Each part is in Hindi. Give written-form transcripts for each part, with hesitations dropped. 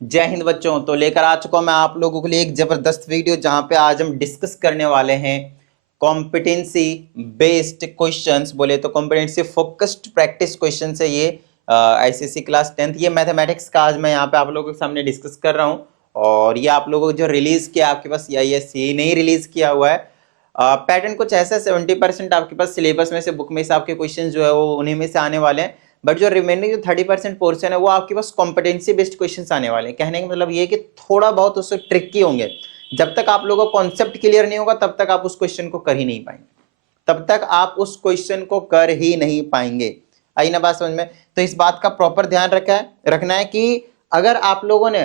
जय हिंद बच्चों। तो लेकर आ चुका हूं मैं आप लोगों के लिए एक जबरदस्त वीडियो, जहां पे आज हम डिस्कस करने वाले हैं कॉम्पिटेंसी बेस्ड क्वेश्चंस। बोले तो कॉम्पिटेंसी फोकस्ड प्रैक्टिस क्वेश्चन है ये। आईसीएसई क्लास 10th ये मैथमेटिक्स का आज मैं यहाँ पे आप लोगों के सामने डिस्कस कर रहा हूँ। और ये आप लोगों को जो रिलीज किया आपके पास सीआईएससी नहीं रिलीज किया हुआ है। पैटर्न कुछ ऐसा 70% आपके पास सिलेबस में से बुक में से आपके क्वेश्चन जो है वो उन्हीं में से आने वाले हैं। बट जो रिमेनिंग जो 30% पोर्शन है वो आपके पास कॉम्पिटेंसी बेस्ड क्वेश्चंस आने वाले हैं। कहने का मतलब ये कि थोड़ा बहुत उससे ट्रिकी होंगे। जब तक आप लोगों को कॉन्सेप्ट क्लियर नहीं होगा तब तक आप उस क्वेश्चन को कर ही नहीं पाएंगे, तब तक आप उस क्वेश्चन को कर ही नहीं पाएंगे। आई ना बात समझ में? तो इस बात का प्रॉपर ध्यान रखना है कि अगर आप लोगों ने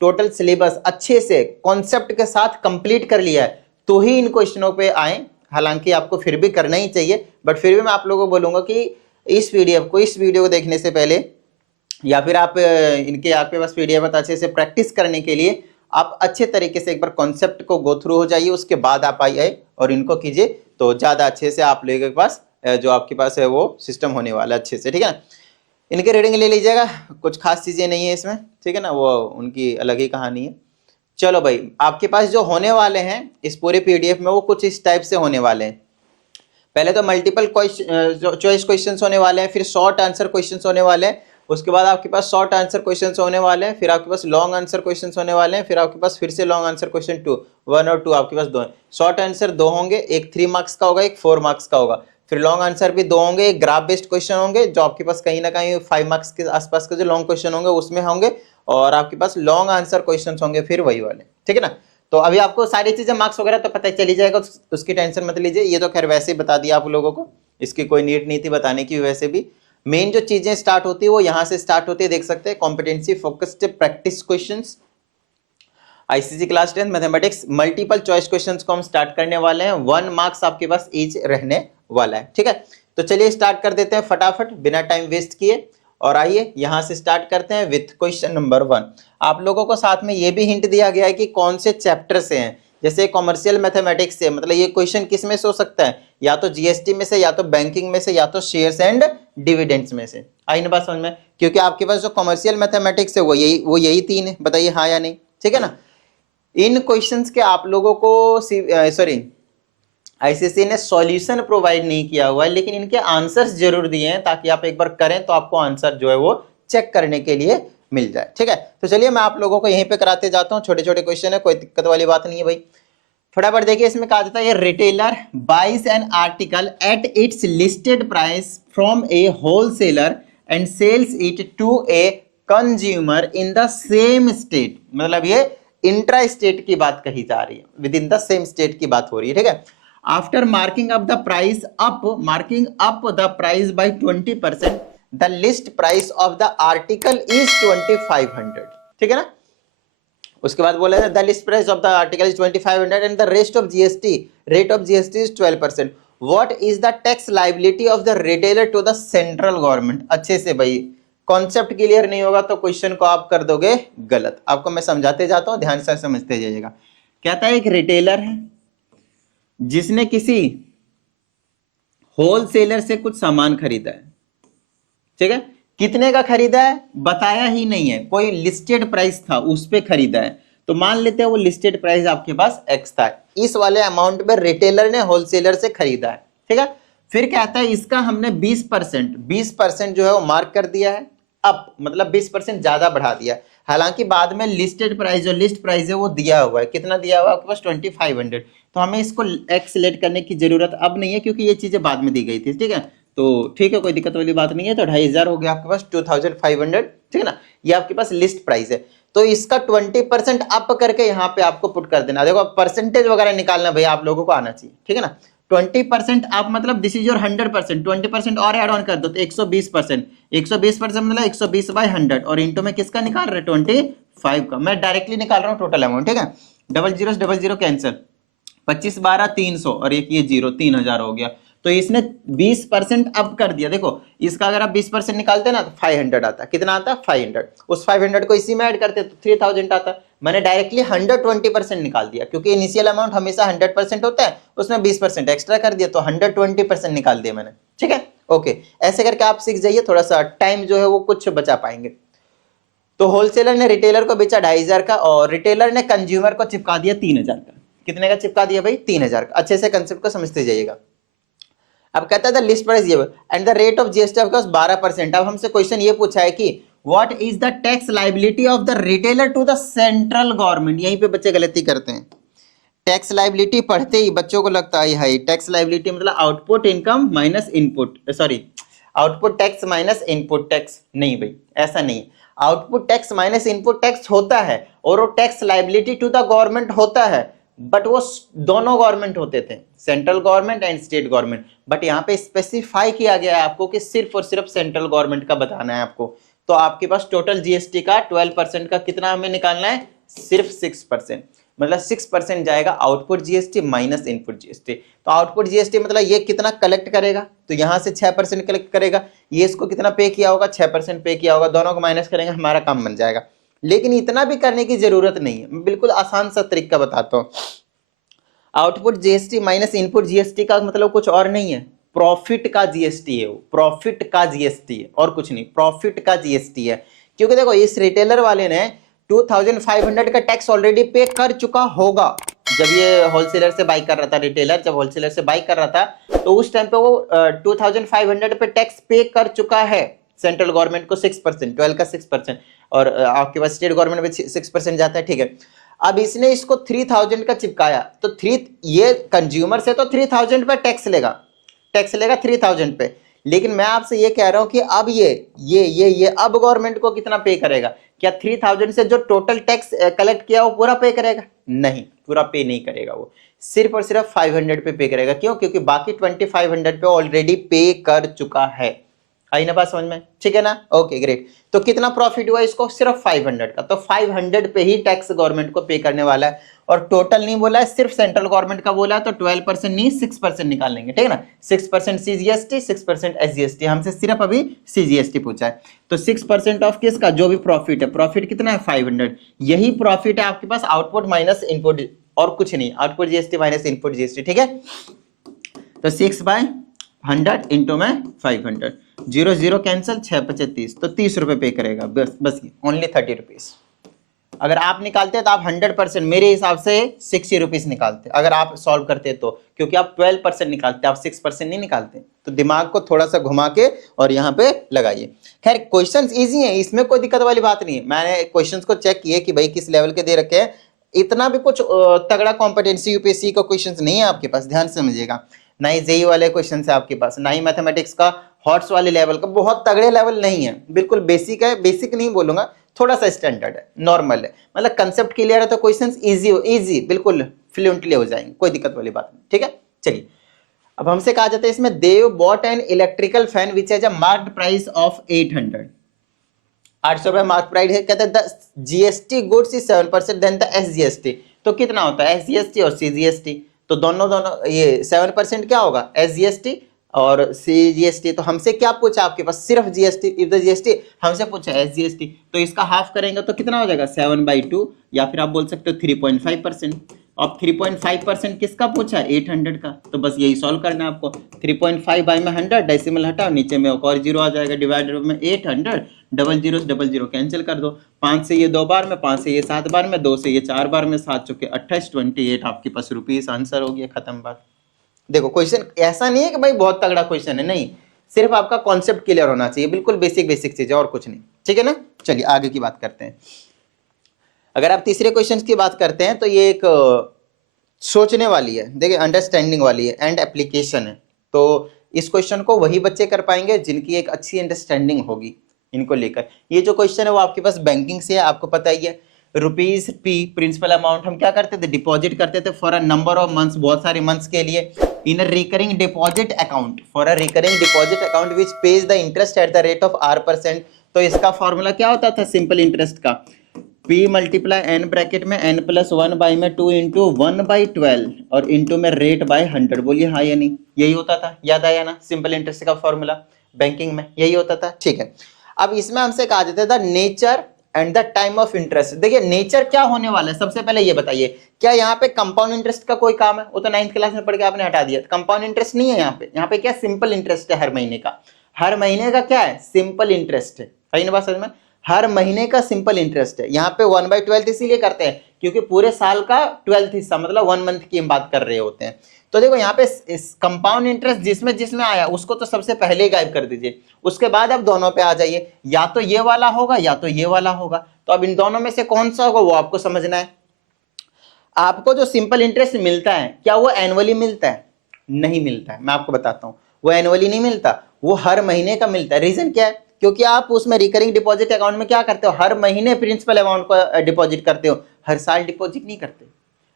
टोटल सिलेबस अच्छे से कॉन्सेप्ट के साथ कंप्लीट कर लिया है तो ही इन क्वेश्चनों पे आए। हालांकि आपको फिर भी करना ही चाहिए, बट फिर भी मैं आप लोगों को बोलूंगा कि इस वीडियो को देखने से पहले या फिर आप इनके आपके पास पीडीएफ अच्छे से प्रैक्टिस करने के लिए आप अच्छे तरीके से एक बार कॉन्सेप्ट को गो थ्रू हो जाइए, उसके बाद आप आइए और इनको कीजिए तो ज़्यादा अच्छे से आप लोगों के पास जो आपके पास है वो सिस्टम होने वाला है अच्छे से। ठीक है ना? इनके रीडिंग ले लीजिएगा, कुछ खास चीज़ें नहीं है इसमें। ठीक है ना? वो उनकी अलग ही कहानी है। चलो भाई, आपके पास जो होने वाले हैं इस पूरे पीडीएफ में वो कुछ इस टाइप से होने वाले हैं। पहले तो मल्टीपल चॉइस क्वेश्चंस होने वाले हैं, फिर शॉर्ट आंसर क्वेश्चंस होने वाले हैं, उसके बाद आपके पास शॉर्ट आंसर क्वेश्चंस होने वाले हैं, फिर आपके पास लॉन्ग आंसर क्वेश्चंस होने वाले हैं, फिर आपके पास फिर से लॉन्ग आंसर क्वेश्चन 1 और 2 आपके पास दो हैं। शॉर्ट आंसर 2 होंगे, एक 3 मार्क्स का होगा, एक 4 मार्क्स का होगा। फिर लॉन्ग आंसर भी 2 होंगे, एक ग्राफ बेस्ड क्वेश्चन होंगे जो आपके पास कहीं ना कहीं 5 मार्क्स के आसपास के जो लॉन्ग क्वेश्चन होंगे उसमें होंगे, और आपके पास लॉन्ग आंसर क्वेश्चन होंगे फिर वही वाले। ठीक है ना? तो अभी आपको सारी चीजें मार्क्स वगैरह तो पता चली जाएगा, उसकी टेंशन मत लीजिए। ये तो खैर वैसे ही बता दिया आप लोगों को, इसकी कोई नीड नहीं थी बताने की। वैसे भी मेन जो चीजें स्टार्ट होती है वो यहां से स्टार्ट होती है, देख सकते हैं। Competency focused practice questions, ICSE class 10 mathematics multiple choice questions को हम स्टार्ट करने वाले हैं। 1 मार्क्स आपके पास ईच रहने वाला है। ठीक है? तो चलिए स्टार्ट कर देते हैं फटाफट बिना टाइम वेस्ट किए, और आइए यहां से स्टार्ट करते हैं विथ क्वेश्चन नंबर 1। आप लोगों को साथ में ये भी हिंट दिया गया है कि कौन से चैप्टर से हैं। जैसे कॉमर्शियल मैथमेटिक्स से, मतलब ये क्वेश्चन किस में से हो सकता है? या तो जीएसटी में से, या तो बैंकिंग में से, या तो शेयर्स एंड डिविडेंड्स में से। आई ना बात समझ में? क्योंकि आपके पास जो कॉमर्शियल मैथमेटिक्स है वो यही 3 है। बताइए हाँ या नहीं? ठीक है ना? इन क्वेश्चंस के आप लोगों को आईसीएसई ने सॉल्यूशन प्रोवाइड नहीं किया हुआ है, लेकिन इनके आंसर्स जरूर दिए हैं ताकि आप एक बार करें तो आपको आंसर जो है वो चेक करने के लिए मिल जाए। ठीक है? तो चलिए मैं आप लोगों को यहीं पे कराते जाता हूँ। छोटे छोटे क्वेश्चन है, कोई दिक्कत वाली बात नहीं है भाई। फटाफट देखिए, इसमें कहा जाता है retailer buys an article at its listed price from a wholesaler and sells it to a consumer in the same state. मतलब ये इंट्रा स्टेट की बात कही जा रही है, with in the same state की बात हो रही है। ठीक है? After marking up the price by 20%, the list price of the article is 2500। ठीक है ना? उसके बाद बोला the list price of the article is 2500 and the rate of GST is 12%। What is the tax liability of the retailer to the central government? अच्छे से भाई, कॉन्सेप्ट क्लियर नहीं होगा तो क्वेश्चन को आप कर दोगे गलत। आपको मैं समझाते जाता हूं, ध्यान से समझते जाइएगा। कहता है एक रिटेलर है जिसने किसी होलसेलर से कुछ सामान खरीदा है। ठीक है? कितने का खरीदा है बताया ही नहीं है, कोई लिस्टेड प्राइस था उस पे खरीदा है। तो मान लेते हैं वो लिस्टेड प्राइस आपके पास एक्स था, इस वाले अमाउंट पे रिटेलर ने होलसेलर से खरीदा है। ठीक है? फिर कहता है इसका हमने 20% जो है वो मार्क कर दिया है, अप मतलब 20% ज्यादा बढ़ा दिया। हालांकि बाद में लिस्टेड प्राइस जो लिस्ट प्राइस है वो दिया हुआ है, कितना दिया हुआ है आपके पास? 2500। तो हमें इसको एक्स सिलेक्ट करने की जरूरत अब नहीं है क्योंकि ये चीजें बाद में दी गई थी। ठीक है? तो ठीक है, कोई दिक्कत वाली बात नहीं है। तो 2500 हो गया आपके पास, 2500। ठीक है ना? ये आपके पास लिस्ट प्राइस है। तो इसका 20% अप करके यहाँ पे आपको पुट कर देना। देखो परसेंटेज वगैरह निकालना भैया आप लोगों को आना चाहिए। ठीक है ना? 20% अप मतलब दिस इज योर 100%, 20% और एड ऑन कर दो तो 120%। 120% मतलब 120/100, और इंटू में किसका निकाल रहे? 25 का। मैं डायरेक्टली निकाल रहा हूँ टोटल अमाउंट। ठीक है? डबल जीरो कैंसिल, 25 12 300, और एक ये 0 3000 हो गया। तो इसने 20% अप कर दिया। देखो इसका अगर आप 20% निकालते ना तो 500 आता। कितना आता? 500। उस 500 को इसी में ऐड करते तो 3000 आता। मैंने डायरेक्टली 120% निकाल दिया क्योंकि इनिशियल अमाउंट हमेशा 100% होता है, उसमें 20% एक्स्ट्रा कर दिया तो 120% निकाल दिया मैंने। ठीक है? ओके, ऐसे करके आप सीख जाइए, थोड़ा सा टाइम जो है वो कुछ बचा पाएंगे। तो होलसेलर ने रिटेलर को बेचा 2,500 का और रिटेलर ने कंज्यूमर को चिपका दिया 3,000 का। कितने का चिपका दिया भाई? 3,000 का। अच्छे से कंसेप्ट को समझते जाइएगा। अब कहता है लिस्ट प्राइस ये and the rate of GST of course 12%। अब हमसे क्वेश्चन ये पूछा है कि what is the tax liability of the retailer to the central government. यहीं पे बच्चे गलती करते हैं। टैक्स लायबिलिटी पढ़ते ही बच्चों को लगता है हाई टैक्स लायबिलिटी मतलब output income minus input, sorry output tax minus input tax. नहीं भाई, ऐसा नहीं है। Output tax minus input tax होता है और वो tax liability to the government होता है, बट वो दोनों गवर्नमेंट होते थे, central government and state government. But यहाँ पे स्पेसिफाई किया गया है आपको कि सिर्फ और सिर्फ सेंट्रल गवर्नमेंट का बताना है आपको। तो आपके पास टोटल जीएसटी का 12% का कितना हमें निकालना है? सिर्फ 6%, मतलब 6% जाएगा output GST minus input GST. तो आउटपुट जीएसटी मतलब ये कितना कलेक्ट करेगा? तो यहाँ से 6% कलेक्ट करेगा। ये इसको कितना पे किया होगा? 6% पे किया होगा। दोनों को माइनस करेंगे, हमारा काम बन जाएगा। लेकिन इतना भी करने की जरूरत नहीं है, मैं बिल्कुल आसान सा तरीका बताता हूँ। Output GST minus input GST का मतलब कुछ और नहीं है, प्रॉफिट का जीएसटी है। वो प्रॉफिट का जीएसटी है और कुछ नहीं, प्रॉफिट का जीएसटी है। क्योंकि देखो इस रिटेलर वाले ने 2500 का टैक्स ऑलरेडी पे कर चुका होगा जब ये होलसेलर से बाई कर रहा था। रिटेलर जब होलसेलर से बाई कर रहा था तो उस टाइम पे वो 2500 पे टैक्स पे कर चुका है सेंट्रल गवर्नमेंट को 6%, 12 का 6%, और आपके पास स्टेट गवर्नमेंट में 6% जाता है, ठीक है। अब इसने इसको 3000 का चिपकाया, तो ये कंज्यूमर से तो 3000 पे टैक्स लेगा 3000 पे। लेकिन मैं आपसे ये कह रहा हूं कि अब ये अब गवर्नमेंट को कितना पे करेगा? क्या 3000 से जो टोटल टैक्स कलेक्ट किया वो पूरा पे करेगा? नहीं, पूरा पे नहीं करेगा। वो सिर्फ और सिर्फ 500 पे करेगा। क्यों? क्योंकि बाकी 2500 पे ऑलरेडी पे कर चुका है। आई ना बात समझ में? ठीक है ना? Okay great. तो कितना प्रॉफिट हुआ इसको? सिर्फ 500 का। तो 500 पे ही टैक्स गवर्नमेंट को पे करने वाला है, और टोटल नहीं बोला है, सिर्फ सेंट्रल गवर्नमेंट का बोला है। तो 12% नहीं 6% निकाल लेंगे, ठीक है ना? 6% सीजीएसटी, 6% एसजीएसटी। हमसे सिर्फ अभी सीजीएसटी पूछा है। तो 6% ऑफ किसका? जो भी प्रॉफिट है। प्रॉफिट कितना है? 500। यही प्रॉफिट है आपके पास आउटपुट माइनस इनपुट, और कुछ नहीं। Output GST minus input GST, ठीक है। तो 6/100 इंटू में 500, 0 0 कैंसिल, 6×5 = 30। तो 30 रुपए पे करेगा बस ओनली 30 रुपीज। अगर आप निकालते तो आप 100% मेरे हिसाब से 60 रुपीज निकालते अगर आप सॉल्व करते तो, क्योंकि आप 12% निकालते, आप 6% नहीं निकालते। तो दिमाग को थोड़ा सा घुमा के और यहाँ पे लगाइए। खैर क्वेश्चंस इजी हैं, इसमें कोई दिक्कत वाली बात नहीं है। मैंने क्वेश्चंस को चेक किए कि भाई किस लेवल के दे रखे हैं। इतना भी कुछ तगड़ा कॉम्पिटेंसी यूपीएससी का क्वेश्चंस नहीं है आपके पास, ध्यान से समझिएगा। ना ही जेई वाले क्वेश्चन है आपके पास, ना ही मैथमेटिक्स का हॉट्स वाले लेवल का, बहुत तगड़े लेवल नहीं है, बिल्कुल बेसिक है। बेसिक नहीं बोलूंगा, थोड़ा सा स्टैंडर्ड है, नॉर्मल है। मतलब कंसेप्ट क्लियर है तो क्वेश्चंस इजी बिल्कुल फ्लुएंटली हो जाएंगे, कोई दिक्कत वाली बात नहीं, ठीक है। चलिए अब हमसे कहा जाता है इसमें, Dev bought an electrical fan which has a marked price of 800 रुपए मार्क प्राइस है। कहते हैं the GST goods is 7% then the SGST. तो कितना होता है एसजीएसटी और सीजीएसटी? तो दोनों ये 7% क्या होगा? एसजीएसटी और सीजीएसटी। तो हमसे क्या पूछा आपके पास? सिर्फ जीएसटी, इफ द जीएसटी। हमसे पूछा एसजीएसटी, तो इसका हाफ करेंगे तो कितना हो जाएगा? 7/2, या फिर आप बोल सकते हो 3.5%। अब 3.5% किसका पूछा? 800 का। तो बस यही सॉल्व करना है आपको। 3.5 बाई में 100, डेसिमल हटाओ, नीचे में एक और जीरो आ जाएगा, डिवाइडेड में 800, डबल जीरो कैंसिल कर दो। 5 से ये 2 बार में, 5 से ये 7 बार में, 2 से ये 4 बार में, 7 चौके 28, 28 आपके पास रुपीस। आंसर हो गया, खत्म बात। देखो क्वेश्चन ऐसा नहीं है कि भाई बहुत तगड़ा क्वेश्चन है, नहीं, सिर्फ आपका कॉन्सेप्ट क्लियर होना चाहिए, बिल्कुल बेसिक चीज है और कुछ नहीं, ठीक है ना। चलिए आगे की बात करते हैं। अगर आप तीसरे क्वेश्चन की बात करते हैं तो ये एक सोचने वाली है, देखिए अंडरस्टैंडिंग वाली है एंड एप्लीकेशन है। तो इस क्वेश्चन को वही बच्चे कर पाएंगे जिनकी एक अच्छी अंडरस्टैंडिंग होगी इनको लेकर। ये जो क्वेश्चन है वो आपके पास बैंकिंग से है, आपको पता ही है। रुपीज पी प्रिंसिपल अमाउंट हम क्या करते थे? डिपॉजिट करते थे for a number of months, बहुत सारे मंथ्स के लिए। In a recurring deposit account, for a recurring deposit account which pays the interest at the rate of R%। तो इसका फॉर्मूला क्या होता था सिंपल इंटरेस्ट का? P मल्टीप्लाई n ब्रैकेट में n + 1/2 इंटू 1/12 और इंटू में रेट बाय 100। बोलिए हाँ या नहीं? यही होता था, याद आया ना? सिंपल इंटरेस्ट का फॉर्मूला बैंकिंग में यही होता था, ठीक है। अब इसमें हमसे कहा जाता था nature and the time of interest. देखिए नेचर क्या होने वाला है, सबसे पहले ये बताइए, क्या यहाँ पे कंपाउंड इंटरेस्ट का कोई काम है? वो तो 9th क्लास में पढ़ के आपने हटा दिया। कंपाउंड इंटरेस्ट नहीं है यहाँ पे क्या सिंपल इंटरेस्ट है हर महीने का। हर महीने का क्या है? सिंपल इंटरेस्ट है। सही ना बात समझ में? हर महीने का सिंपल इंटरेस्ट है। यहाँ पे 1/12 इसीलिए करते हैं क्योंकि पूरे साल का 12th हिस्सा मतलब 1 मंथ की हम बात कर रहे होते हैं। तो देखो यहाँ पे इस कंपाउंड इंटरेस्ट जिसमें जिसमें आया उसको तो सबसे पहले ही गायब कर दीजिए, उसके बाद अब दोनों पे आ जाइए, या तो ये वाला होगा या तो ये वाला होगा। तो अब इन दोनों में से कौन सा होगा वो आपको समझना है। आपको जो सिंपल इंटरेस्ट मिलता है क्या वो एनुअली मिलता है? नहीं मिलता है, मैं आपको बताता हूं, वो एनुअली नहीं मिलता, वो हर महीने का मिलता है। रीजन क्या है? क्योंकि आप उसमें रिकरिंग डिपॉजिट अकाउंट में क्या करते हो, हर महीने प्रिंसिपल अमाउंट को डिपॉजिट करते हो, हर साल डिपॉजिट नहीं करते।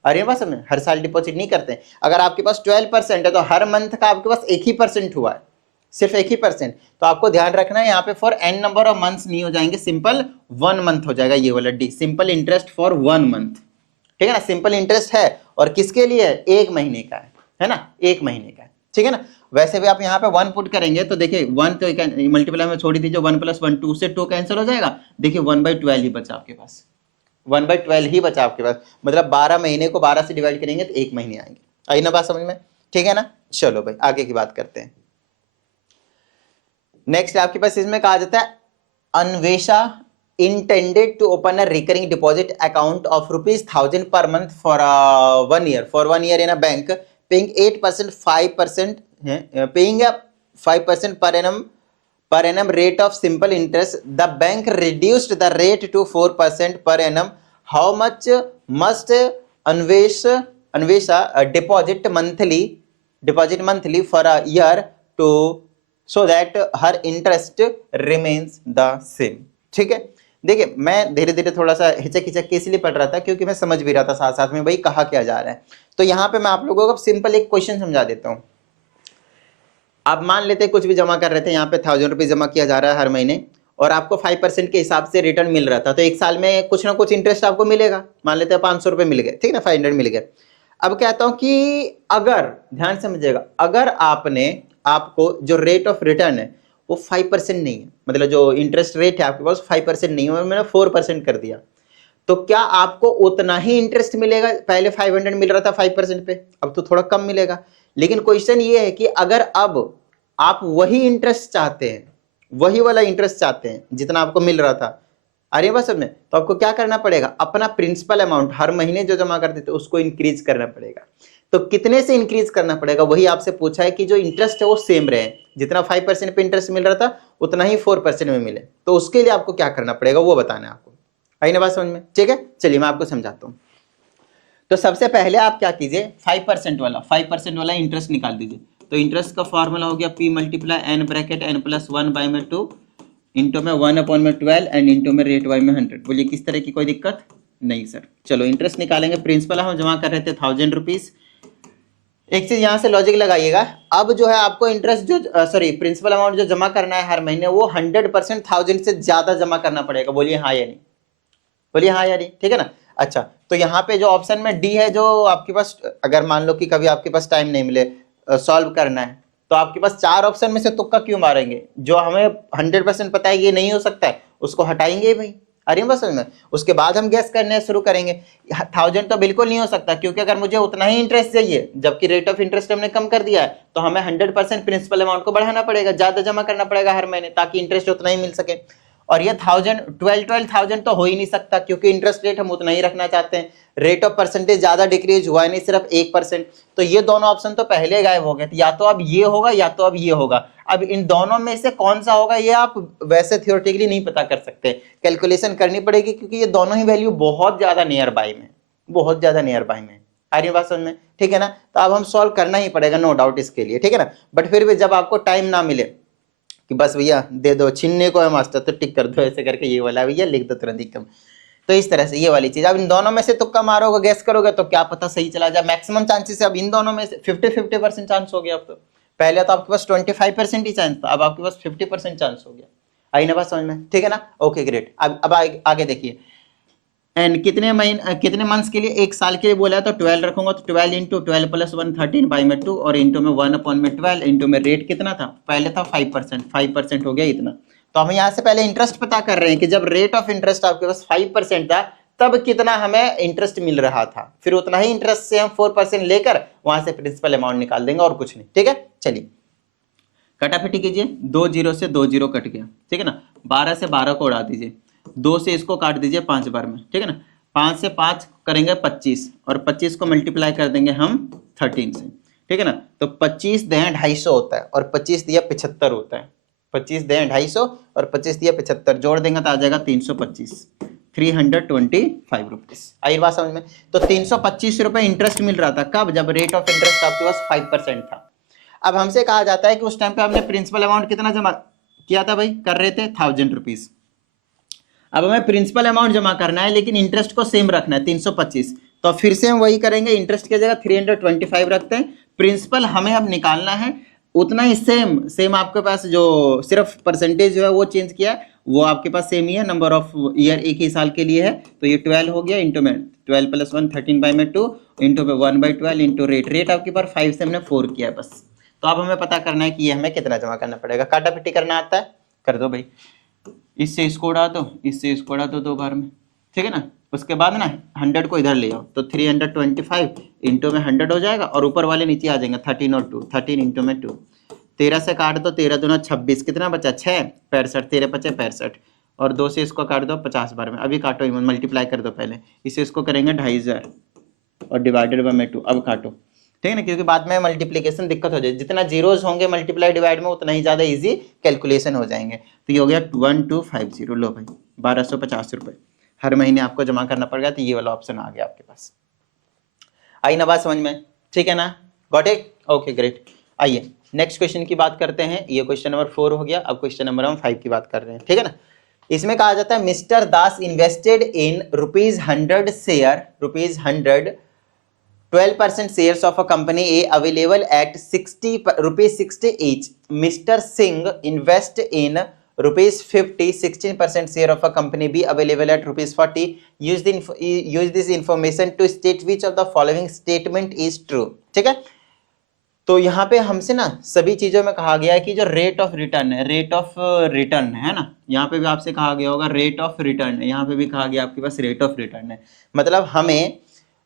अरे बस समझ, हर साल डिपॉजिट नहीं करते। अगर आपके पास 12% है तो हर मंथ का आपके पास 1% हुआ है, सिर्फ 1%। तो आपको ध्यान रखना है यहाँ पे for an number of months नहीं हो जाएंगे, सिंपल 1 मंथ हो जाएगा, ये वाला D, simple interest for 1 month. ठीक है ना, सिंपल इंटरेस्ट है और किसके लिए है? 1 महीने का है ना, 1 महीने का है। ठीक है ना। वैसे भी आप यहाँ पे 1 पुट करेंगे तो देखिए 1 तो मल्टीप्लाई में छोड़ दीजिए, 1 + 1 2 से 2 कैंसिल हो जाएगा। देखिए 1/12 ही बचा आपके पास, 1/12 ही बचा आपके पास, मतलब 12 महीने को 12 से डिवाइड करेंगे तो 1 महीने आएंगे। आई ना बात समझ में? ठीक है ना। चलो भाई आगे की बात करते हैं। नेक्स्ट आपके पास इसमें कहा जाता है Anvesha intended to open a recurring deposit account of ₹1000 per month for 1 year. For 1 year in a bank, paying 8%, 5%, paying a 5% per annum rate of simple interest. The bank reduced the rate to 4% per annum. How much must Anvesha deposit monthly for a year to so that her interest remains the same? ठीक है। देखिए मैं धीरे धीरे थोड़ा सा हिचक हिचक के इसलिए पढ़ रहा था क्योंकि मैं समझ भी रहा था साथ साथ में भाई कहा क्या जा रहा है। तो यहाँ पे मैं आप लोगों को सिंपल एक क्वेश्चन समझा देता हूँ। आप मान लेते कुछ भी जमा कर रहे थे, यहाँ पे 1000 रुपये जमा किया जा रहा है हर महीने और आपको 5% के हिसाब से रिटर्न मिल रहा था, तो एक साल में कुछ ना कुछ इंटरेस्ट आपको मिलेगा। मान लेते हैं 500 रुपये मिल गए, ठीक है ना, 500 मिल गए। अब कहता हूँ कि अगर, ध्यान समझिएगा, अगर आपको जो रेट ऑफ रिटर्न है वो 5% नहीं है, मतलब जो इंटरेस्ट रेट है आपके पास 5% नहीं है, मैंने 4% कर दिया, तो क्या आपको उतना ही इंटरेस्ट मिलेगा? पहले 500 मिल रहा था 5% पे, अब तो थोड़ा कम मिलेगा। लेकिन क्वेश्चन ये है कि अगर अब आप वही इंटरेस्ट चाहते हैं, वही वाला इंटरेस्ट चाहते हैं जितना आपको मिल रहा था, अरे बस समझे, तो आपको क्या करना पड़ेगा? अपना प्रिंसिपल अमाउंट हर महीने जो जमा करते थे उसको इंक्रीज करना पड़ेगा। तो कितने से इंक्रीज करना पड़ेगा वही आपसे पूछा है कि जो इंटरेस्ट है वो सेम रहे, जितना 5% पे इंटरेस्ट मिल रहा था उतना ही 4% में मिले। तो उसके लिए आपको क्या करना पड़ेगा वो बताना है आपको। आई ना बात समझ में? ठीक है, चलिए मैं आपको समझाता हूँ। तो सबसे पहले आप क्या कीजिए, 5% वाला इंटरेस्ट निकाल दीजिए। तो इंटरेस्ट का फॉर्मूला हो गया P × n bracket n + 1/2 into में 1/12 एंड इंटू में रेट y में 100। बोलिए किस तरह की कोई दिक्कत नहीं सर। चलो इंटरेस्ट निकालेंगे। प्रिंसिपल हम जमा कर रहे थे 1000 रुपीज। एक चीज यहाँ से लॉजिक लगाइएगा, अब जो है आपको इंटरेस्ट जो प्रिंसिपल अमाउंट जो जमा करना है हर महीने वो 100% 1000 से ज्यादा जमा करना पड़ेगा। बोलिए हाँ या नहीं, बोलिए हाँ या नहीं, ठीक है ना। अच्छा, तो यहाँ पे जो ऑप्शन में डी है, जो आपके पास अगर मान लो कि कभी आपके पास टाइम नहीं मिले सॉल्व करना है, तो आपके पास 4 ऑप्शन में से तुक्का क्यों मारेंगे? जो हमें 100% पता है ये नहीं हो सकता है उसको हटाएंगे भाई। अरे बस में उसके बाद हम गैस करने शुरू करेंगे। 1000 तो बिल्कुल नहीं हो सकता, क्योंकि अगर मुझे उतना ही इंटरेस्ट चाहिए जबकि रेट ऑफ इंटरेस्ट हमने कम कर दिया है, तो हमें 100% प्रिंसिपल अमाउंट को बढ़ाना पड़ेगा, ज्यादा जमा करना पड़ेगा हर महीने, ताकि इंटरेस्ट उतना ही मिल सके। और ये 12,000 तो हो ही नहीं सकता, क्योंकि इंटरेस्ट रेट हम उतना ही रखना चाहते हैं। रेट ऑफ परसेंटेज ज्यादा डिक्रीज हुआ है नहीं, सिर्फ 1%। तो ये दोनों ऑप्शन तो पहले गायब हो गए थे, या तो अब ये होगा या तो अब ये होगा। अब इन दोनों में से कौन सा होगा ये आप वैसे थियोरेटिकली नहीं पता कर सकते, कैलकुलेशन करनी पड़ेगी, क्योंकि ये दोनों ही वैल्यू बहुत ज्यादा नियर बाय में, बहुत ज्यादा नियर बाय में। आ रही बात समझ में? ठीक है ना। तो अब हम सॉल्व करना ही पड़ेगा, नो डाउट इसके लिए, ठीक है ना। बट फिर भी जब आपको टाइम ना मिले कि बस भैया दे दो, छीनने को है मास्टर तो टिक कर दो, ऐसे करके ये वाला भैया लिख दो तुरंत एकदम। तो इस तरह से ये वाली चीज, अब इन दोनों में से तुक्का मारोगे, गैस करोगे तो क्या पता सही चला जाए। मैक्सिमम चांसेस है अब इन दोनों में से 50-50% चांस हो गया। अब तो पहले तो आपके पास 25% ही चांस था, अब आपके पास 50% चांस हो गया। आई ना बात समझ में? ठीक है ना। Okay great. अब आगे देखिए, एंड कितने मंथ्स के लिए? एक साल के लिए बोला है तो 12 रखूंगा, तो 12 × 12 + 1 13 बाई में 2 और इंटू में 1/12 इंटू में रेट कितना था? पहले था 5% हो गया इतना। तो हम यहाँ से पहले इंटरेस्ट पता कर रहे हैं कि जब रेट ऑफ इंटरेस्ट आपके पास 5% था तब कितना हमें इंटरेस्ट मिल रहा था, फिर उतना ही इंटरेस्ट से हम 4% लेकर वहां से प्रिंसिपल अमाउंट निकाल देंगे और कुछ नहीं। ठीक है, चलिए कटाफिटी कीजिए। 2 0 से 2 0 कट गया, ठीक है ना। 12 से 12 को उड़ा दीजिए, 2 से इसको काट दीजिए 5 बार में, ठीक है ना। 5 से 5 करेंगे 25 और 25 को मल्टीप्लाई कर देंगे हम 13 से, ठीक है ना। तो 25 दें 250 होता है और 25 दिया 75 होता है। 25 दें 250 और 25 दिया 75, जोड़ देंगे तो आ जाएगा 325, 325 रुपीज। आई बात समझ में। तो 325 रुपए इंटरेस्ट मिल रहा था, कब? जब रेट ऑफ इंटरेस्ट आपके पास 5% था। अब हमसे कहा जाता है कि उस टाइम पे आपने प्रिंसिपल अमाउंट कितना जमा किया था भाई? कर रहे थे 1000 रुपीज। अब हमें प्रिंसिपल अमाउंट जमा करना है लेकिन इंटरेस्ट को सेम रखना है 325, तो फिर से हम वही करेंगे, इंटरेस्ट की जगह 325 रखते हैं। प्रिंसिपल हमें अब निकालना है उतना ही सेम आपके पास, जो सिर्फ परसेंटेज जो है वो चेंज किया है, वो आपके पास सेम ही है, नंबर ऑफ ईयर एक ही साल के लिए है। तो ये 12 हो गया इंटू में 12 + 1 13/2 इंटू में 1/12 इंटू रेट आपके पास 5 से हमने 4 किया है बस। तो अब हमें पता करना है कि ये हमें कितना जमा करना पड़ेगा। काटा पिट्टी करना आता है? कर दो भाई, इससे इसको उड़ा दो, इससे इसको उड़ा दो 2 बार में, ठीक है ना। उसके बाद ना 100 को इधर ले आओ तो 325 इंटू में 100 हो जाएगा और ऊपर वाले नीचे आ जाएंगे 13 और 2, 13 इंटू में 2, 13 से काट दो, 13 दूना 26, कितना बचा? 6, 65, 13 बचे 65 और 2 से इसको काट दो 50 बार में। अभी काटो, मल्टीप्लाई कर दो पहले, इसे इसको करेंगे 2500 और डिवाइडेड बाय 2, अब काटो, ठीक है ना, क्योंकि बाद में मल्टीप्लिकेशन दिक्कत हो जाए। जितना जीरोज होंगे मल्टीप्लाई डिवाइड में उतना ही ज्यादा इजी कैलकुलेशन हो जाएंगे। तो ये हो गया 1250, लो भाई 1250 रुपए हर महीने आपको जमा करना पड़ेगा। तो ये वाला ऑप्शन आ गया आपके पास। आई ना बात समझ में? ठीक है ना, गॉट इट? Okay great. आइए नेक्स्ट क्वेश्चन की बात करते हैं। ये क्वेश्चन नंबर 4 हो गया। अब क्वेश्चन नंबर हम 5 की बात कर रहे हैं, ठीक है ना। इसमें कहा जाता है mister Das invested in ₹100 share, ₹100 12% shares of a company A available at ₹60 each. Mr. Singh invest in ₹50 16% share of a company B available at ₹40. Use this information to state which of the following statement is true. ठीक है, तो यहाँ पे हमसे ना सभी चीजों में कहा गया है कि जो रेट ऑफ रिटर्न है, रेट ऑफ रिटर्न है ना, यहाँ पे भी आपसे कहा गया होगा रेट ऑफ रिटर्न है, यहाँ पे भी कहा गया आपके पास रेट ऑफ रिटर्न है। मतलब हमें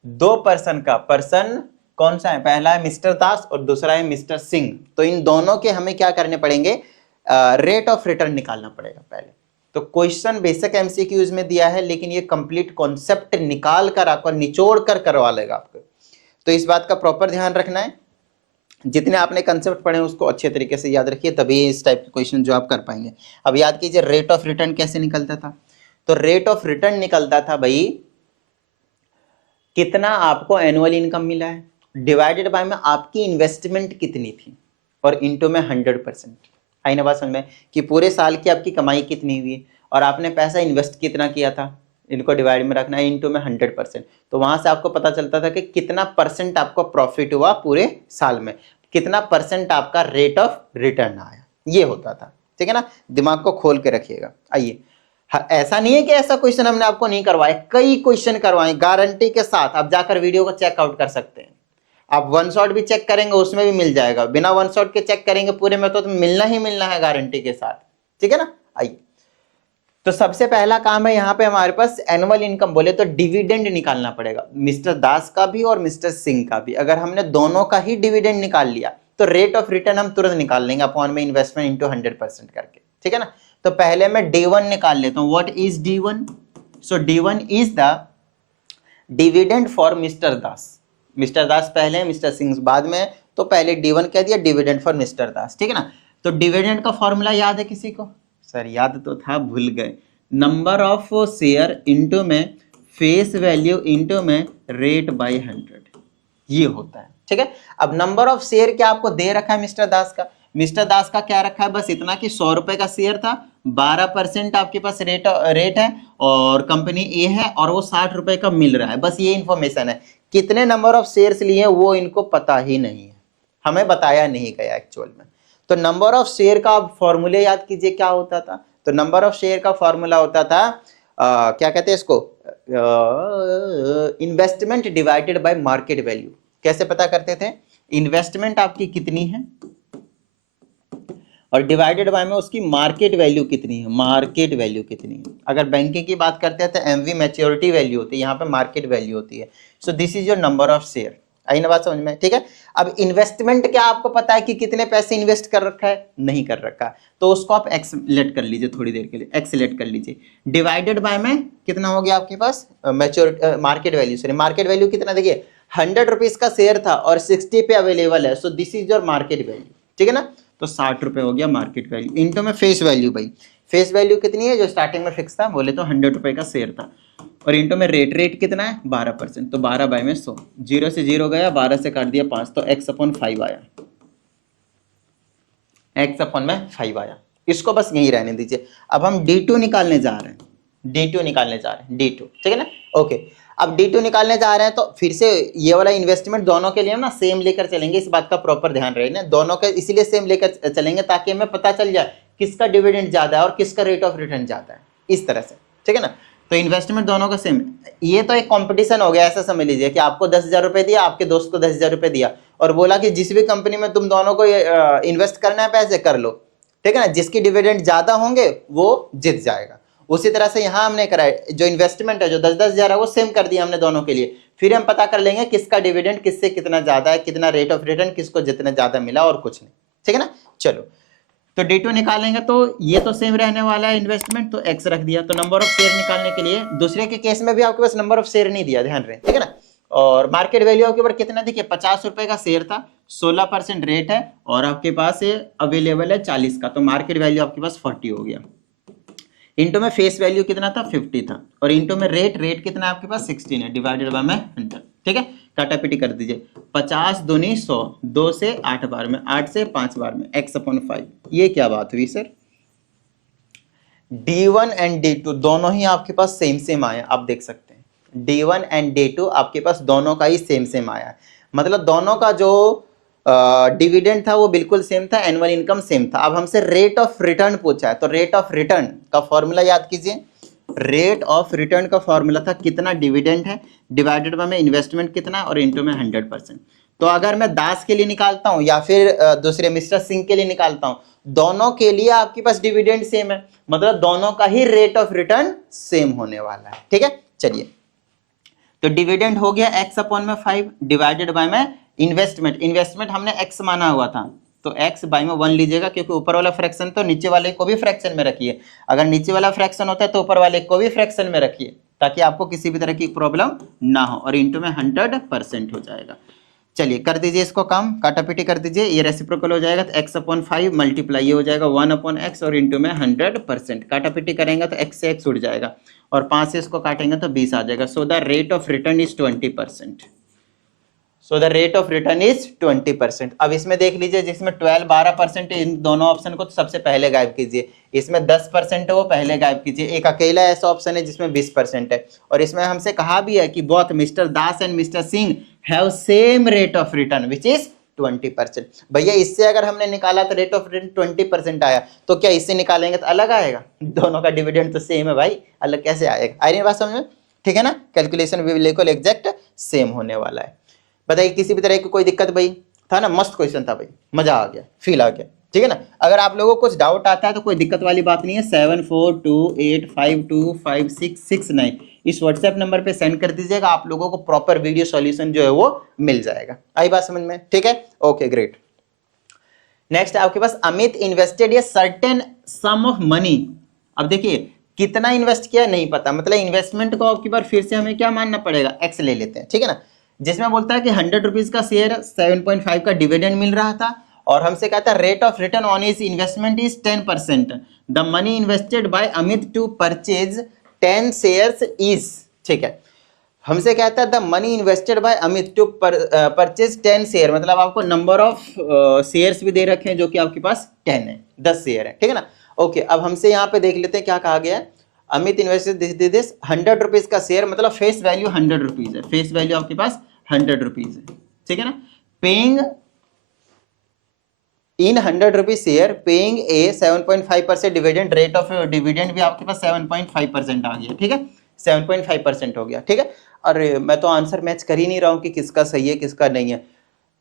2 पर्सन का, पर्सन कौन सा है? पहला है मिस्टर दास और दूसरा है मिस्टर सिंह। तो इन दोनों के हमें क्या करने पड़ेंगे? रेट ऑफ रिटर्न निकालना पड़ेगा पहले। तो क्वेश्चन बेसिक एमसीक्यूज में दिया है लेकिन ये कंप्लीट कॉन्सेप्ट निकाल कर आपको निचोड़ कर करवा लेगा आपको। तो इस बात का प्रॉपर ध्यान रखना है, जितने आपने कंसेप्ट पढ़े उसको अच्छे तरीके से याद रखिए, तभी इस टाइप के क्वेश्चन जो आप कर पाएंगे। अब याद कीजिए रेट ऑफ रिटर्न कैसे निकलता था। तो रेट ऑफ रिटर्न निकलता था भाई, कितना आपको एनुअल इनकम मिला है डिवाइडेड बाय में आपकी इन्वेस्टमेंट कितनी थी और इनटू में 100%। आई ना बात समझ में कि पूरे साल की आपकी कमाई कितनी हुई और आपने पैसा इन्वेस्ट कितना किया था, इनको डिवाइड में रखना है इनटू में 100%। तो वहां से आपको पता चलता था कि कितना परसेंट आपको प्रॉफिट हुआ पूरे साल में, कितना परसेंट आपका रेट ऑफ रिटर्न आया, ये होता था। ठीक है ना, दिमाग को खोल के रखिएगा। आइए, ऐसा नहीं है कि ऐसा क्वेश्चन हमने आपको नहीं करवाए, कई क्वेश्चन करवाए गारंटी के साथ। आप जाकर वीडियो को चेकआउट कर सकते हैं। आप वन शॉट भी चेक करेंगे उसमें भी मिल जाएगा, बिना वन शॉट के चेक करेंगे पूरे में तो मिलना ही मिलना है गारंटी के साथ। ठीक है ना। आइए, तो सबसे पहला काम है यहाँ पे हमारे पास एनुअल इनकम बोले तो डिविडेंड निकालना पड़ेगा, मिस्टर दास का भी और मिस्टर सिंह का भी। अगर हमने दोनों का ही डिविडेंड निकाल लिया तो रेट ऑफ रिटर्न हम तुरंत निकाल लेंगे अपॉन में इन्वेस्टमेंट इंटू 100% करके। ठीक है ना। तो पहले मैं D1 निकाल लेता हूं। What is D1? So D1 is the dividend for mister Das. Mister Das पहले, मिस्टर सिंह बाद में, तो पहले D1 कह दिया, डिविडेंड फॉर मिस्टर दास। ठीक है ना। तो डिविडेंड का फॉर्मूला याद है किसी को? सर याद तो था, भूल गए। नंबर ऑफ शेयर इंटू में फेस वैल्यू इंटू में रेट बाय 100, ये होता है। ठीक है। अब नंबर ऑफ शेयर क्या आपको दे रखा है मिस्टर दास का? मिस्टर दास का क्या रखा है? बस इतना कि 100 रुपए का शेयर था, 12% आपके पास रेट है और कंपनी ए है और वो 60 रुपए का मिल रहा है, बस ये इंफॉर्मेशन है। कितने नंबर ऑफ शेयर्स लिए वो इनको पता ही नहीं है, हमें बताया नहीं गया एक्चुअल में। तो नंबर ऑफ शेयर का आप फॉर्मूले याद कीजिए क्या होता था। तो नंबर ऑफ शेयर का फॉर्मूला होता था क्या कहते हैं इसको, investment divided by market value. कैसे पता करते थे? इन्वेस्टमेंट आपकी कितनी है और डिवाइडेड बाय में उसकी मार्केट वैल्यू कितनी है, मार्केट वैल्यू कितनी है। अगर बैंकिंग की बात करते हैं तो एमवी मैच्योरिटी वैल्यू होती है, यहाँ पे मार्केट वैल्यू होती है। So this is your number of share. आई ना बात समझ में, ठीक है। अब इन्वेस्टमेंट क्या आपको पता है कि कितने पैसे इन्वेस्ट कर रखा है, नहीं कर रखा, तो उसको आप एक्स लेट कर लीजिए, थोड़ी देर के लिए एक्स लेट कर लीजिए, डिवाइडेड बाय में कितना हो गया आपके पास maturity market value, sorry market value कितना, देखिए 100 रुपीज का शेयर था और 60 पे अवेलेबल है, so this is your market value, ठीक है ना। तो 60 रुपए हो गया मार्केट वैल्यू, इनटू में फेस वैल्यू, भाई फेस वैल्यू कितनी है, जो स्टार्टिंग में फिक्स था, बोले तो 100 रुपए का शेयर था, और इंटू में रेट कितना है 12%, तो 12 बाय में 100, 0 से 0 गया, 12 से काट दिया 5, तो x/5 आया, x/5 आया। इसको बस यही रहने दीजिए। अब हम D2 निकालने जा रहे हैं, D2 निकालने जा रहे हैं, D2, ठीक है ना। ओके, अब D2 निकालने जा रहे हैं, तो फिर से ये वाला इन्वेस्टमेंट दोनों के लिए हम ना सेम लेकर चलेंगे, इस बात का प्रॉपर ध्यान रहे, दोनों के इसीलिए सेम लेकर चलेंगे ताकि हमें पता चल जाए किसका डिविडेंड ज्यादा है और किसका रेट ऑफ रिटर्न ज्यादा है, इस तरह से, ठीक है ना। तो इन्वेस्टमेंट दोनों का सेम, ये तो एक कंपटीशन हो गया, ऐसा समझ लीजिए कि आपको 10,000 रुपए दिया, आपके दोस्त को 10,000 रुपए दिया, और बोला कि जिस भी कंपनी में तुम दोनों को इन्वेस्ट करना है पैसे कर लो, ठीक है ना, जिसकी डिविडेंड ज्यादा होंगे वो जीत जाएगा। उसी तरह से यहाँ हमने करा है, जो इन्वेस्टमेंट है जो 10-10 हजार है वो सेम कर दिया हमने दोनों के लिए, फिर हम पता कर लेंगे किसका डिविडेंड किससे कितना ज्यादा है, कितना रेट ऑफ रिटर्न किसको जितना ज्यादा मिला, और कुछ नहीं, ठीक है ना। चलो, तो D2 निकालेंगे, तो ये तो सेम रहने वाला है इन्वेस्टमेंट, तो x रख दिया। तो नंबर ऑफ शेयर निकालने के लिए दूसरे के केस में भी आपके पास नंबर ऑफ शेयर नहीं दिया, ध्यान रहे, ठीक है ना। और मार्केट वैल्यू आपके ऊपर कितना, देखिए 50 रुपए का शेयर था, 16% रेट है, और आपके पास ये अवेलेबल है 40 का, तो मार्केट वैल्यू आपके पास 40 हो गया। इंटू में फेस वैल्यू कितना था 50 था, और इंटू में रेट कितना है आपके पास 16 है, डिवाइडेड बाय में 100, ठीक है। काटापीटी कर दीजिए, 50 दूनी 100, 2 से 8 बार में, 8 से 5 बार में, x/5। ये क्या बात हुई सर, D1 एंड D2 दोनों ही आपके पास सेम आया, आप देख सकते हैं D1 एंड D2 आपके पास दोनों का ही सेम आया, मतलब दोनों का जो डिविडेंड था वो बिल्कुल सेम था, एनुअल इनकम सेम था। अब हमसे रेट ऑफ रिटर्न पूछा है, तो रेट ऑफ रिटर्न का फॉर्मूला याद कीजिए, रेट ऑफ रिटर्न का फॉर्मूला था कितना डिविडेंड है डिवाइडेड बाय में इन्वेस्टमेंट कितना और इनटू में 100%। तो अगर मैं दास के लिए निकालता हूं या फिर दूसरे मिस्टर सिंह के लिए निकालता हूं, दोनों के लिए आपके पास डिविडेंड सेम है, मतलब दोनों का ही रेट ऑफ रिटर्न सेम होने वाला है, ठीक है। चलिए, तो डिविडेंड हो गया x/5 डिवाइडेड बाय में इन्वेस्टमेंट हमने x माना हुआ था, तो x बाय में 1 लीजिएगा, क्योंकि ऊपर वाला फ्रैक्शन तो नीचे वाले को भी फ्रैक्शन में रखिए, अगर नीचे वाला फ्रैक्शन होता है तो ऊपर वाले को भी फ्रैक्शन में रखिए, ताकि आपको किसी भी तरह की प्रॉब्लम ना हो, और इंटू में 100% हो जाएगा। चलिए कर दीजिए इसको काम, काटापीटी कर दीजिए, ये रेसिप्रोकल हो जाएगा, तो x/5 मल्टीप्लाई ये हो जाएगा 1/x और इंटू में 100%, काटापीटी करेंगे तो x से x उड़ जाएगा, और 5 से इसको काटेंगे तो 20 आ जाएगा। So the rate of return is 20%, so the rate of return is 20%। अब इसमें देख लीजिए, जिसमें 12-12% इन दोनों ऑप्शन को तो सबसे पहले गायब कीजिए, इसमें 10% है वो पहले गायब कीजिए, एक अकेला ऐसा ऑप्शन है जिसमें 20% है, और इसमें हमसे कहा भी है कि both mister Das and mister Singh have same rate of return which is 20%। भैया इससे अगर हमने निकाला तो रेट ऑफ रिटर्न 20% आया, तो क्या इससे निकालेंगे तो अलग आएगा, दोनों का डिविडेंड तो सेम है भाई, अलग कैसे आएगा, आई नहीं बात समझ में, ठीक है ना। कैलकुलेशन भी बिल्कुल एग्जैक्ट सेम होने वाला है। बताइए किसी भी तरह की कोई दिक्कत, भाई था ना, मस्त क्वेश्चन था भाई, मजा आ गया, फील आ गया, ठीक है ना। अगर आप लोगों को कुछ डाउट आता है तो कोई दिक्कत वाली बात नहीं है, 7428525669 इस व्हाट्सएप नंबर पे सेंड कर दीजिएगा, आप लोगों को प्रॉपर वीडियो सॉल्यूशन जो है वो मिल जाएगा। आई बात समझ में, ठीक है, ओके ग्रेट। नेक्स्ट आपके पास, Amit invested a certain sum of money. अब देखिए कितना इन्वेस्ट किया नहीं पता, मतलब इन्वेस्टमेंट को आपकी बार फिर से हमें क्या मानना पड़ेगा, एक्स ले लेते हैं, ठीक है ना। जिसमें बोलता है कि 100 रुपीज का शेयर 7.5 का डिविडेंड मिल रहा था, और हमसे कहता है rate of return on his investment is 10%, the money invested by Amit to purchase 10 shares is, ठीक है। हमसे कहता है the money invested by Amit to purchase 10 share, मतलब आपको नंबर ऑफ शेयर्स भी दे रखे हैं जो कि आपके पास 10 है, 10 शेयर है, ठीक है ना। ओके, अब हमसे यहाँ पे देख लेते हैं क्या कहा गया है, अमित इन्वेस्टेड दिस 100 रुपीज का शेयर, मतलब फेस वैल्यू 100 रुपीज है, फेस वैल्यू आपके पास 100 रुपीज है, ठीक है ना। Paying in 100 rupees share, paying A 7.5% dividend, rate of dividend भी आपके पास 7.5% आ गया, ठीक है, 7.5% हो गया, ठीक है। और मैं तो आंसर मैच कर ही नहीं रहा हूँ कि किसका सही है किसका नहीं है,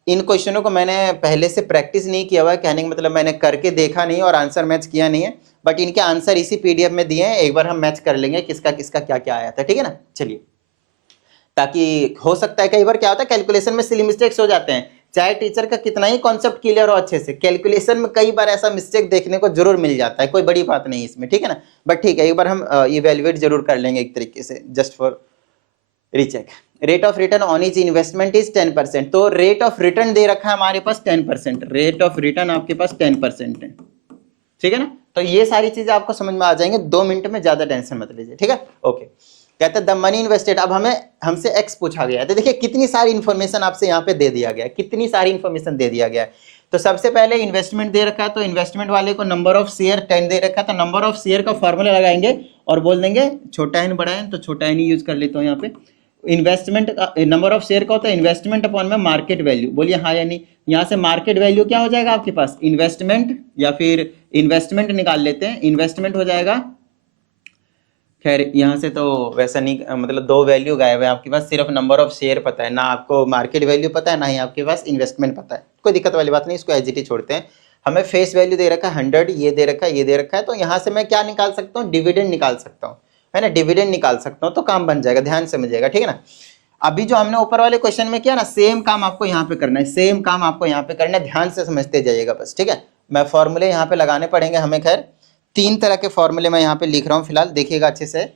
इन क्वेश्चनों को मैंने पहले से प्रैक्टिस नहीं किया हुआ है, कहने का मतलब मैंने करके देखा नहीं और आंसर मैच किया नहीं है, बट इनके आंसर इसी PDF में दिए हैं, एक बार हम मैच कर लेंगे किसका किसका क्या क्या आया था, ठीक है ना। चलिए ताकि हो सकता है कई बार क्या होता है कैलकुलेशन में सिली मिस्टेक्स हो जाते हैं, चाहे टीचर का कितना ही कॉन्सेप्ट क्लियर हो अच्छे से, कैलकुलेशन में कई बार ऐसा मिस्टेक देखने को जरूर मिल जाता है, कोई बड़ी बात नहीं इसमें, ठीक है ना। बट ठीक है, एक बार हम इवेल्युएट जरूर कर लेंगे एक तरीके से, just for recheck. Rate of return on etch investment is 10%, तो रेट ऑफ रिटर्न दे रखा है हमारे पास 10%, रेट ऑफ रिटर्न आपके पास 10% है, ठीक है ना। तो ये सारी चीजें आपको समझ में आ जाएंगे 2 मिनट में, ज्यादा टेंशन मत लीजिए, ठीक है। ओके, कहते हैं द मनी इन्वेस्टेड, अब हमसे एक्स पूछा गया है, तो देखिए कितनी सारी इंफॉर्मेशन आपसे यहाँ पे दे दिया गया है, कितनी सारी इंफॉर्मेशन दे दिया गया है। तो सबसे पहले इन्वेस्टमेंट दे रखा है, तो इन्वेस्टमेंट वाले को नंबर ऑफ शेयर 10 दे रखा है, तो नंबर ऑफ शेयर का फॉर्मूला लगाएंगे और बोल देंगे छोटा एन बड़ा एन, तो छोटा एन ही यूज कर लेता हूँ यहाँ पे। इन्वेस्टमेंट नंबर ऑफ शेयर का होता है इन्वेस्टमेंट अपॉन में मार्केट वैल्यू, बोलिए हाँ या नहीं। यहाँ से मार्केट वैल्यू क्या हो जाएगा आपके पास, इन्वेस्टमेंट, या फिर इन्वेस्टमेंट निकाल लेते हैं, इन्वेस्टमेंट हो जाएगा, खैर यहाँ से तो वैसा नहीं, मतलब 2 वैल्यू गायब है आपके पास, सिर्फ नंबर ऑफ शेयर पता है, ना आपको मार्केट वैल्यू पता है, ना ही आपके पास इन्वेस्टमेंट पता है, कोई दिक्कत वाली बात नहीं, इसको एज इट इज छोड़ते हैं। हमें फेस वैल्यू दे रखा है 100, ये दे रखा है, ये दे रखा है, तो यहाँ से मैं क्या निकाल सकता हूँ, डिविडेंड निकाल सकता हूँ, है ना, डिविडेंड निकाल सकता हूँ, तो काम बन जाएगा, ध्यान समझिएगा, ठीक है ना। अभी जो हमने ऊपर वाले क्वेश्चन में किया ना, सेम काम आपको यहाँ पे करना है, सेम काम आपको यहाँ पे करना है, ध्यान से समझते जाइएगा बस, ठीक है। मैं फॉर्मूले यहाँ पे लगाने पड़ेंगे हमें, खैर 3 तरह के फॉर्मूले मैं यहाँ पे लिख रहा हूँ फिलहाल, देखिएगा अच्छे से।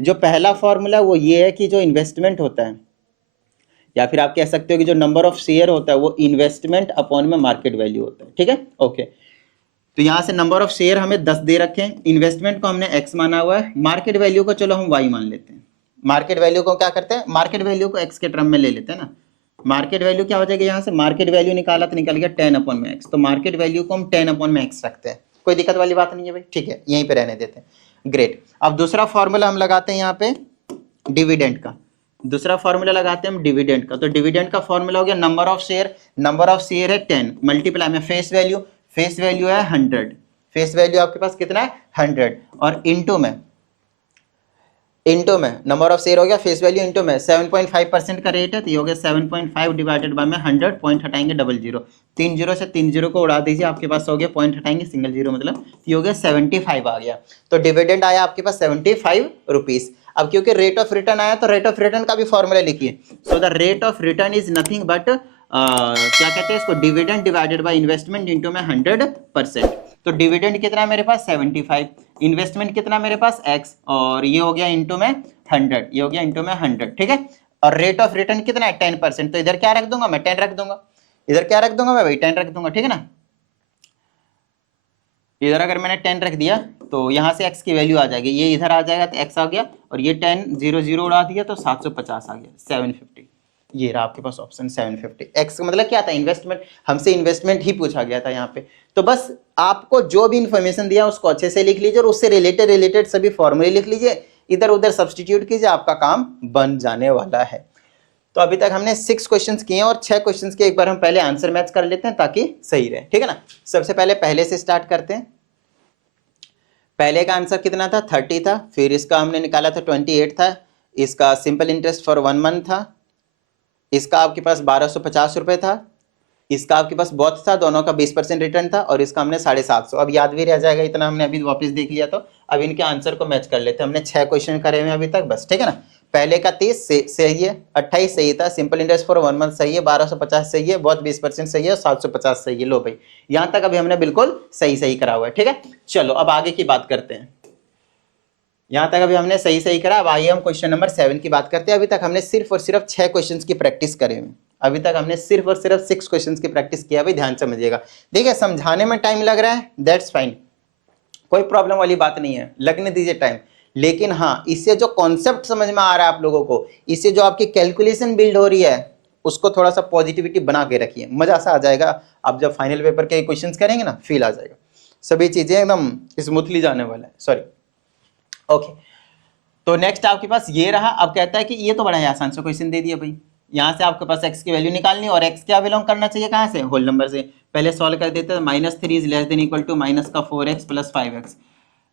जो पहला फॉर्मूला वो ये है कि जो इन्वेस्टमेंट होता है, या फिर आप कह सकते हो कि जो नंबर ऑफ शेयर होता है वो इन्वेस्टमेंट अपॉन में मार्केट वैल्यू होता है, ठीक है। ओके, तो यहाँ से नंबर ऑफ शेयर हमें 10 दे रखे हैं, इन्वेस्टमेंट को हमने x माना हुआ है, मार्केट वैल्यू को चलो हम y मान लेते हैं। मार्केट वैल्यू को क्या करते हैं, मार्केट वैल्यू को x के टर्म में ले लेते हैं ना। मार्केट वैल्यू क्या हो जाएगी, यहाँ से मार्केट वैल्यू निकाला तो निकल गया 10 अपॉन में x, तो मार्केट वैल्यू को हम 10 अपॉन में x रखते हैं, कोई दिक्कत वाली बात नहीं है भाई, ठीक है, यहीं पे रहने देते हैं, ग्रेट। अब दूसरा फॉर्मूला हम लगाते हैं यहाँ पे डिविडेंड का, दूसरा फॉर्मूला लगाते हैं हम डिविडेंड का, तो डिविडेंड का फॉर्मूला हो गया number of share, number of share है 10 मल्टीप्लाई में फेस वैल्यू, फेस वैल्यू है 100, फेस वैल्यू आपके पास कितना है 100, और इनटू में नंबर ऑफ शेयर हो गया, फेस वैल्यू इनटू में 7.5% का रेट है, तो ये हो गया 7.5 डिवाइडेड बाय में 100, पॉइंट हटाएंगे 00, 3 जीरो से 3 जीरो को उड़ा दीजिए, आपके पास हो गया, पॉइंट हटाएंगे सिंगल जीरो, मतलब ये हो गया 75 आ गया, तो डिविडेंड आया आपके पास 75 रुपीज। अब क्योंकि रेट ऑफ रिटर्न आया तो रेट ऑफ रिटर्न का भी फॉर्मूला लिखिए, so the rate of return is nothing but क्या कहते हैं इसको, dividend divided by investment into में 100%। तो डिविडेंड कितना है मेरे पास 75, इन्वेस्टमेंट कितना मेरे पास x, और ये हो गया इनटू में 100, ये हो गया इनटू में 100, ठीक है। और रेट ऑफ रिटर्न कितना है 10%, तो इधर क्या रख दूंगा मैं 10 रख दूंगा, इधर क्या रख दूंगा मैं भाई 10 रख दूंगा, ठीक है ना। इधर अगर मैंने 10 रख दिया तो यहाँ से x की वैल्यू आ जाएगी, ये इधर आ जाएगा तो x आ गया, और ये 10 0 0 उड़ा दिया तो 750 आ गया, 750, ये रहा आपके पास ऑप्शन 750। x का मतलब क्या था, इन्वेस्टमेंट, हमसे इन्वेस्टमेंट ही पूछा गया था यहाँ पे। तो बस आपको जो भी इंफॉर्मेशन दिया उसको अच्छे से लिख लीजिए, और उससे रिलेटेड सभी फॉर्मूले लिख लीजिए, इधर उधर सब्सटीट्यूट कीजिए, आपका काम बन जाने वाला है। तो अभी तक हमने 6 क्वेश्चंस किए और 6 क्वेश्चंस के एक बार हम पहले आंसर मैच कर लेते हैं ताकि सही रहे, ठीक है ना। सबसे पहले से स्टार्ट करते हैं। पहले का आंसर कितना था 30 था, फिर इसका हमने निकाला था 28 था, इसका सिंपल इंटरेस्ट फॉर 1 मंथ था, इसका आपके पास 1250 रुपए था, इसका आपके पास बहुत था, दोनों का 20% रिटर्न था, और इसका हमने 750। अब याद भी रह जाएगा इतना, हमने अभी वापस देख लिया, तो अब इनके आंसर को मैच कर लेते हैं। हमने 6 क्वेश्चन करे हुए अभी तक बस, ठीक है ना। पहले का 30 सही है, 28 सही था, सिंपल इंटरेस्ट फॉर 1 मंथ सही है, 1250 सही है, बहुत 20% सही है, 750 सही है। लो भाई, यहाँ तक अभी हमने बिल्कुल सही करा हुआ है, ठीक है। चलो अब आगे की बात करते हैं, यहाँ तक अभी हमने सही करा। अब आइए हम क्वेश्चन नंबर 7 की बात करते हैं। अभी तक हमने सिर्फ और सिर्फ 6 क्वेश्चंस की प्रैक्टिस करे हुए, अभी तक हमने सिर्फ और सिर्फ 6 क्वेश्चंस की प्रैक्टिस किया। भाई ध्यान समझिएगा, देखिए समझाने में टाइम लग रहा है, दैट्स फाइन, कोई प्रॉब्लम वाली बात नहीं है, लगने दीजिए टाइम, लेकिन हाँ इससे जो कॉन्सेप्ट समझ में आ रहा है आप लोगों को, इससे जो आपकी कैलकुलेशन बिल्ड हो रही है, उसको थोड़ा सा पॉजिटिविटी बना के रखिए, मजा सा आ जाएगा। आप जब फाइनल पेपर के क्वेश्चंस करेंगे ना, फील आ जाएगा, सभी चीजें एकदम स्मूथली जाने वाला है, सॉरी। ओके, तो नेक्स्ट आपके पास ये रहा। अब कहता है कि ये तो बड़ा ही आसान सा क्वेश्चन दे दिया भाई, यहाँ से आपके पास x की वैल्यू निकालनी, और x क्या बिलोंग करना चाहिए कहाँ से, होल नंबर से। पहले सॉल्व कर देते हैं, -3 is less than equal to minus का 4x प्लस 5x,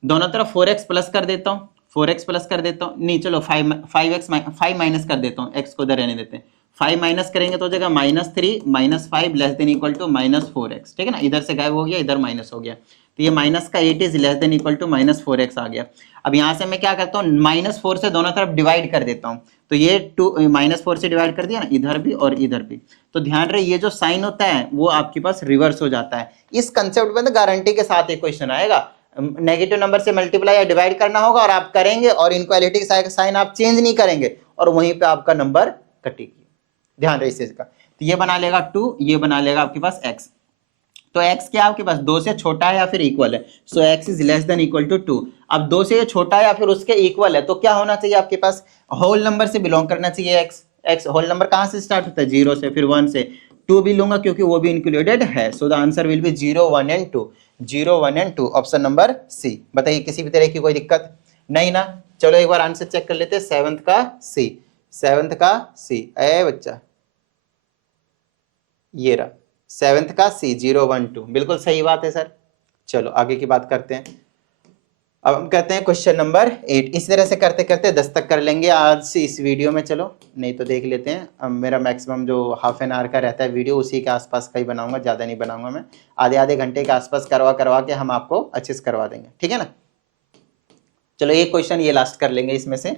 दोनों तरफ 4x प्लस कर देता हूँ, 4x प्लस कर देता हूँ, नहीं चलो 5 माइनस कर देता हूँ, x को इधर रहने देते हैं, 5 माइनस करेंगे तो हो जाएगा -3 - 5 less than equal to -4x, ठीक है ना। इधर से गायब हो गया, इधर माइनस हो गया, तो ये माइनस का 8 is less than equal to -4x आ गया। अब यहाँ से मैं क्या करता हूँ, -4 से दोनों तरफ डिवाइड कर देता हूँ, तो ये 2 -4 से डिवाइड कर दिया ना, इधर भी और इधर भी। तो ध्यान रहे ये जो साइन होता है वो आपके पास रिवर्स हो जाता है। इस कंसेप्ट में तो गारंटी के साथ एक क्वेश्चन आएगा, नेगेटिव नंबर से मल्टीप्लाई या डिवाइड करना होगा और आप करेंगे और इनक्वालिटी का साइन आप चेंज नहीं करेंगे और वहीं पे आपका नंबर कटेगी। ध्यान रहे इस चीज का। तो ये बना लेगा 2, ये बना लेगा आपके पास x। तो x क्या आपके पास 2 से छोटा है या फिर इक्वल है, so x is less than equal to 2। अब 2 से ये छोटा है या फिर उसके इक्वल है तो क्या होना चाहिए आपके पास, होल नंबर से बिलोंग करना चाहिए x होल नंबर कहां से स्टार्ट होता है, 0 से, फिर 1 से, 2 भी लूंगा क्योंकि वो भी इंक्लूडेड है। So the answer will be 0, 1 and 2, 0, 1 and 2, option number C. बताइए किसी भी तरह की कोई दिक्कत नहीं ना। चलो एक बार आंसर चेक कर लेते हैं, 7th का सी, 7th का सी। ए बच्चा ये रहा 7th का सी, 0, 1, 2, बिल्कुल सही बात है सर। चलो आगे की बात करते हैं। अब हम कहते हैं क्वेश्चन नंबर 8। इस तरह से करते करते 10 तक कर लेंगे आज से इस वीडियो में। चलो नहीं तो देख लेते हैं। अब मेरा मैक्सिमम जो हाफ एन आवर का रहता है वीडियो उसी के आसपास का ही बनाऊंगा, ज़्यादा नहीं बनाऊंगा मैं। आधे घंटे के आसपास करवा के हम आपको अच्छे से करवा देंगे, ठीक है ना। चलो एक क्वेश्चन ये लास्ट कर लेंगे इसमें से,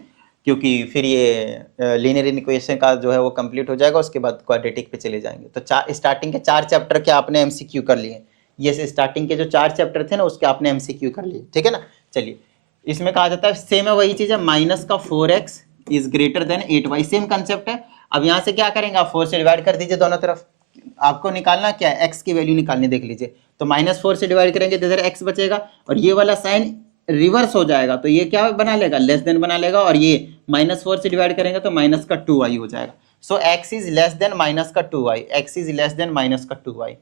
क्योंकि फिर ये लीनियर इक्वेशन का जो है वो कंप्लीट हो जाएगा, उसके बाद क्वाड्रेटिक पे चले जाएंगे। तो स्टार्टिंग के 4 चैप्टर के आपने एमसीक्यू कर लिए, ये से स्टार्टिंग के जो 4 चैप्टर थे ना उसके आपने एमसीक्यू कर लिए, ठीक है ना। चलिए इसमें कहा जाता है सेम है, वही चीज़ है, माइनस का 4x is greater than 8y, same concept है। अब यहाँ से क्या करेंगे आप 4 से डिवाइड कर दीजिए दोनों तरफ। आपको निकालना क्या है, x की वैल्यू निकालनी, देख लीजिए। तो -4 से डिवाइड करेंगे तो इधर x बचेगा और ये वाला साइन रिवर्स हो जाएगा तो ये क्या बना लेगा, लेस देन बना लेगा, और ये -4 से डिवाइड करेंगे तो माइनस का 2y हो जाएगा। सो x is less than minus का 2y, x is less than minus का 2y,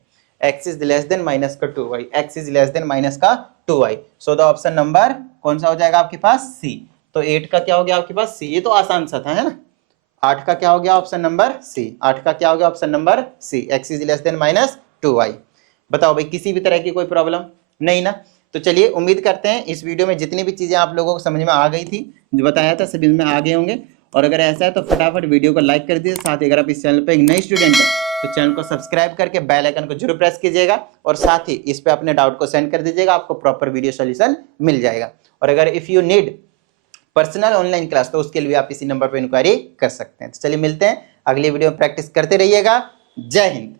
x is less than minus का 2y, x is less than minus का 2y। So the option number कौन सा हो जाएगा आपके पास, सी। तो 8 का क्या हो गया आपके पास, सी। ये तो आसान सा था, है ना। 8 का क्या हो गया ऑप्शन नंबर सी, 8 का क्या हो गया option number C, x is less than minus 2y। बताओ भाई किसी भी तरह की कोई प्रॉब्लम नहीं ना। तो चलिए उम्मीद करते हैं इस वीडियो में जितनी भी चीज़ें आप लोगों को समझ में आ गई थी, जो बताया था सभी में आ गए होंगे। और अगर ऐसा है तो फटाफट वीडियो को लाइक कर दीजिए। साथ ही अगर आप इस चैनल पर एक नई स्टूडेंट हैं तो चैनल को सब्सक्राइब करके बेल आइकन को जरूर प्रेस कीजिएगा और साथ ही इस पर अपने डाउट को सेंड कर दीजिएगा, आपको प्रॉपर वीडियो सोल्यूशन मिल जाएगा। और अगर if you need personal online class तो उसके लिए आप इसी नंबर पर इंक्वायरी कर सकते हैं। तो चलिए मिलते हैं अगली वीडियो में, प्रैक्टिस करते रहिएगा। जय हिंद।